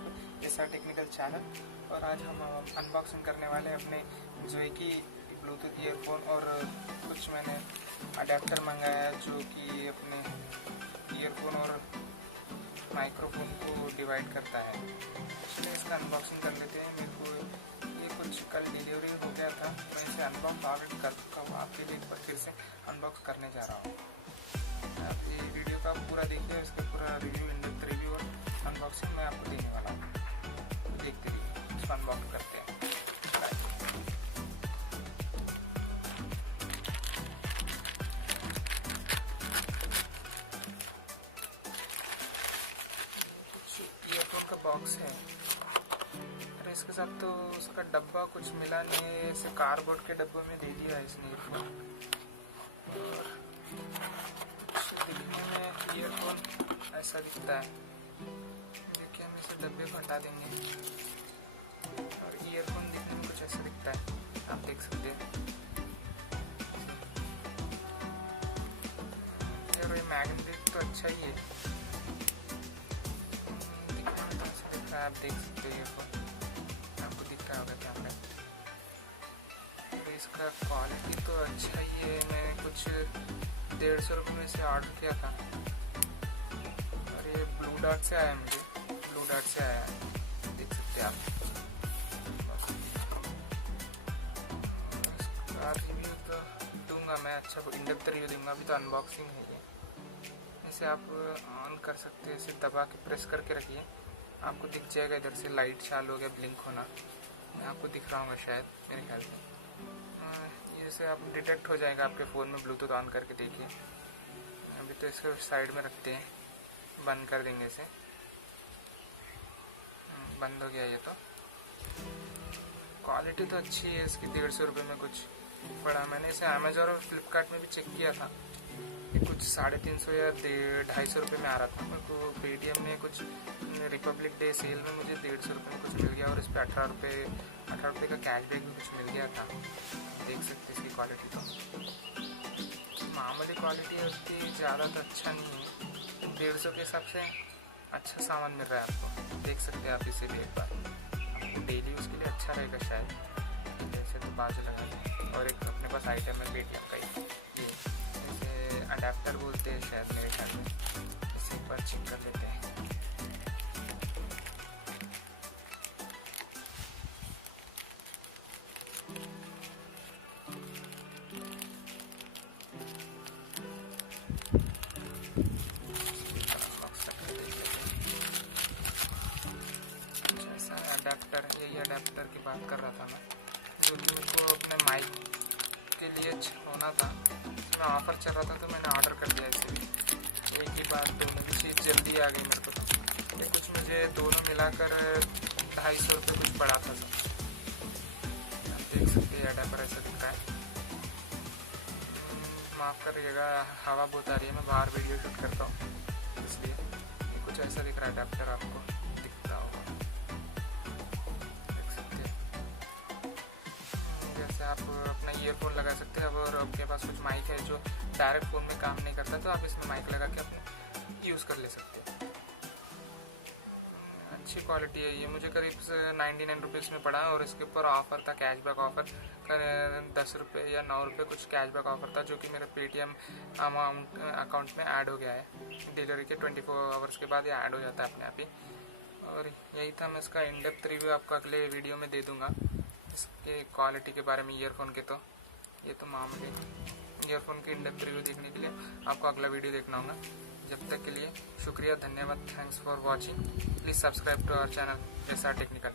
पे ऐसा technical channel. और आज हम अनबॉक्सिंग करने वाले हैं अपने whic ब्लूटूथ ईयरफोन। और कुछ मैंने अडेप्टर मंगाया है जो कि अपने ईयरफोन और माइक्रोफोन को डिवाइड करता है। इसलिए इसका अनबॉक्सिंग कर लेते हैं। मेरे को ये कुछ कल डिलीवरी हो गया था, मैं इसे अनबॉक्स ऑलरेडी कर चुका हूँ। आपके लिए एक बार फिर से अनबॉक्स करने जा रहा हूँ। आप ये वीडियो का पूरा देखिए, इसका पूरा रिव्यू, इन-डेप्थ रिव्यू और अनबॉक्सिंग मैं आपको देने वाला हूँ। देखते रहिए, इसको अनबॉक्स करते हैं। ईयरफोन का बॉक्स है। अरे इसके साथ तो उसका डब्बा कुछ मिला नहीं है, ऐसे कार्डबोर्ड के डब्बे में दे दिया है इसने ईयरफोन। दिखने में ईयरफोन ऐसा दिखता है। देखिए, हम इसे डब्बे को हटा देंगे और ईयरफोन दिखने में कुछ ऐसा दिखता है, आप देख सकते हैं। यार ये मैग्नेटिक तो अच्छा ही है, दिखने में तो ऐसा दिख रहा है, आप देख सकते हैं। ईयरफोन आपको दिख रहा होगा कैमरा। इसका क्वालिटी तो अच्छा ही है। मैंने कुछ 150 रुपये में से ऑर्डर किया था और ये ब्लू डॉट से आया, मुझे ब्लू डॉट से आया है, देख सकते हैं आप। इसका रिव्यू तो दूंगा मैं, अच्छा इन-डेप्थ रिव्यू दूंगा। अभी तो अनबॉक्सिंग है ये। इसे आप ऑन कर सकते हैं, इसे दबा के प्रेस करके रखिए, आपको दिख जाएगा इधर से लाइट चालू हो गया, ब्लिंक होना आपको दिख रहा होगा शायद, मेरे ख्याल से। जैसे आप डिटेक्ट हो जाएगा आपके फ़ोन में, ब्लूटूथ ऑन करके देखिए। अभी तो इसको साइड में रखते हैं, बंद कर देंगे इसे। बंद हो गया ये तो। क्वालिटी तो अच्छी है इसकी। 150 रुपये में कुछ पड़ा। मैंने इसे अमेजोन और फ्लिपकार्ट में भी चेक किया था, ये कुछ 350 या 250 रुपये में आ रहा था। मेरे को पेटीएम में कुछ रिपब्लिक डे सेल में मुझे 150 रुपये में कुछ मिल गया और इस पर 18 रुपये का कैशबैक भी कुछ मिल गया था। देख सकते इसकी क्वालिटी तो मामूली क्वालिटी है उसकी, ज़्यादा तो अच्छा नहीं है। 150 के हिसाब से अच्छा सामान मिल रहा है आपको, देख सकते हैं आप इसे भी एक बार। आपको डेली यूज़ के लिए अच्छा रहेगा शायद। जैसे तो बाजू लगा दें। और एक अपने पास आइटम है पेटीएम का ही, ये इसे अडेप्टर बोलते हैं शायद मेरे ख्याल में। इसे एक बार चेक कर लेते हैं। अडेप्टर है, यही अडेप्टर की बात कर रहा था मैं, जो कि मेरे को अपने माइक के लिए होना था। इसमें ऑफ़र चल रहा था तो मैंने ऑर्डर कर दिया इसे भी। एक ही बात, दोनों की चीज़ जल्दी आ गई मेरे को। तो ये कुछ मुझे दोनों मिलाकर 250 रुपये कुछ पड़ा था। आप देख सकते हैं अडेप्टर ऐसा दिख रहा है। माफ़ करिएगा, हवा बहुत आ रही है, मैं बाहर वीडियो शूट करता हूँ इसलिए। ये कुछ ऐसा दिख रहा है अडेप्टर, आपको दिखता होगा, आप अपना ईयरफोन लगा सकते हैं। अब और आपके पास कुछ माइक है जो डायरेक्ट फ़ोन में काम नहीं करता, तो आप इसमें माइक लगा के अपने यूज़ कर ले सकते हैं। अच्छी क्वालिटी है ये। मुझे करीब 99 रुपीज़ में पड़ा और इसके ऊपर ऑफ़र था, कैशबैक ऑफ़र। 10 रुपये या 9 रुपये कुछ कैशबैक ऑफ़र था, जो कि मेरे पेटीएम अकाउंट में ऐड हो गया है। डिलीवरी के 24 आवर्स के बाद ये ऐड हो जाता है अपने आप ही। और यही था, मैं इसका इन-डेप्थ रिव्यू आपको अगले वीडियो में दे दूँगा इसके क्वालिटी के बारे में ईयरफोन के। तो ये तो मामूली ईयरफोन के इन-डेप्थ रिव्यू देखने के लिए आपको अगला वीडियो देखना होगा। जब तक के लिए शुक्रिया, धन्यवाद। Thanks for watching. Please subscribe to our channel SR technical.